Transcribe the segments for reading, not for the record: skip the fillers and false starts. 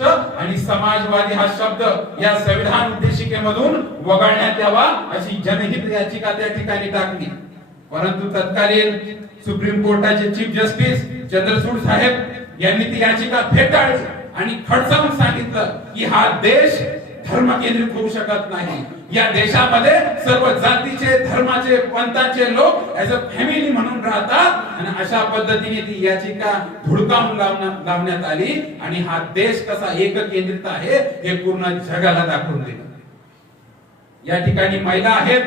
आणि समाजवादी हा शब्द या संविधान उद्देशिकेमधून वगळण्यात यावा अशी जनहित याचिका त्या ठिकाणी टाकली। परंतु तत्कालीन सुप्रीम कोर्टाचे चीफ जस्टिस चंद्रचूड साहेब यांनी ती याचिका फेटाळली आणि खडसावून सांगितलं की हा देश धर्म केंद्रित होऊ शकत नाही। या देशामध्ये सर्व जातीचे, धर्माचे, पंथाचे लोक ऍज अ फॅमिली म्हणून राहतात आणि अशा पद्धतीने ती याचिका धुडकावून लावण्यात आली आणि हा देश कसा एककेंद्रित आहे हे पूर्ण जगाला दाखवून दिलं। या ठिकाणी महिला आहेत।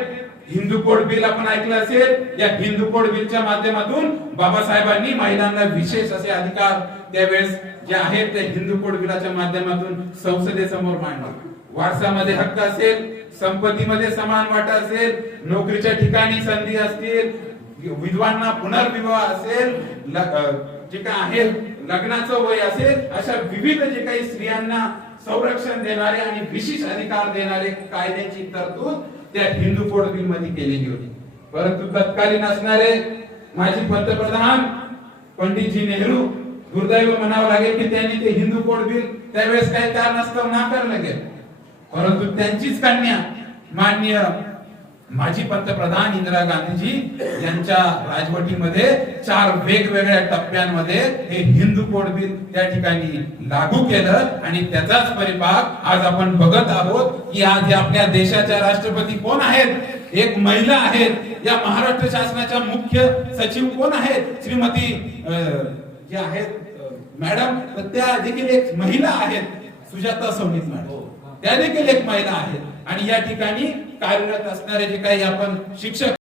हिंदू कोड बिल आपण ऐकलं असेल। या हिंदू कोड बिलच्या माध्यमातून बाबासाहेबांनी महिलांना विशेष असे अधिकार त्यावेळेस जे आहेत ते हिंदू कोड बिलाच्या माध्यमातून संसदेसमोर मांडले। वारसामध्ये हक्क असेल, संपत्तीमध्ये समान वाटा असेल, नोकरीच्या ठिकाणी संधी असतील, विधवांना पुनर्विवाह असेल, जे काय आहे लग्नाचं वय असेल, अशा विविध जे काही स्त्रियांना संरक्षण देणारे आणि विशेष अधिकार देणारे कायद्याची तरतूद त्या हिंदू कोड बिल मध्ये केलेली होती। परंतु तत्कालीन असणारे माजी पंतप्रधान पंडितजी नेहरू, दुर्दैव म्हणावं लागेल की त्यांनी ते हिंदू कोड बिल त्यावेळेस काही कारणास्तव नाकारलं गेलं। परंतु त्यांचीच कन्या माननीय माजी पंतप्रधान इंदिरा गांधीजी यांच्या राजवटीमध्ये 4 वेगवेगळ्या टप्प्यांमध्ये हे हिंदू कोड बिल त्या ठिकाणी लागू केलं आणि त्याचाच परिपाक आज आपण बघत आहोत की आज आपल्या देशाच्या राष्ट्रपती कोण आहेत? एक महिला आहेत। या महाराष्ट्र शासनाच्या मुख्य सचिव कोण आहेत? श्रीमती जे आहेत मॅडम, त्या देखील एक महिला आहेत, सुजाता सवनीत मॅडम, त्या देखील एक महिला आहेत। आणि या ठिकाणी कार्यरत असणारे जे काही आपण शिक्षक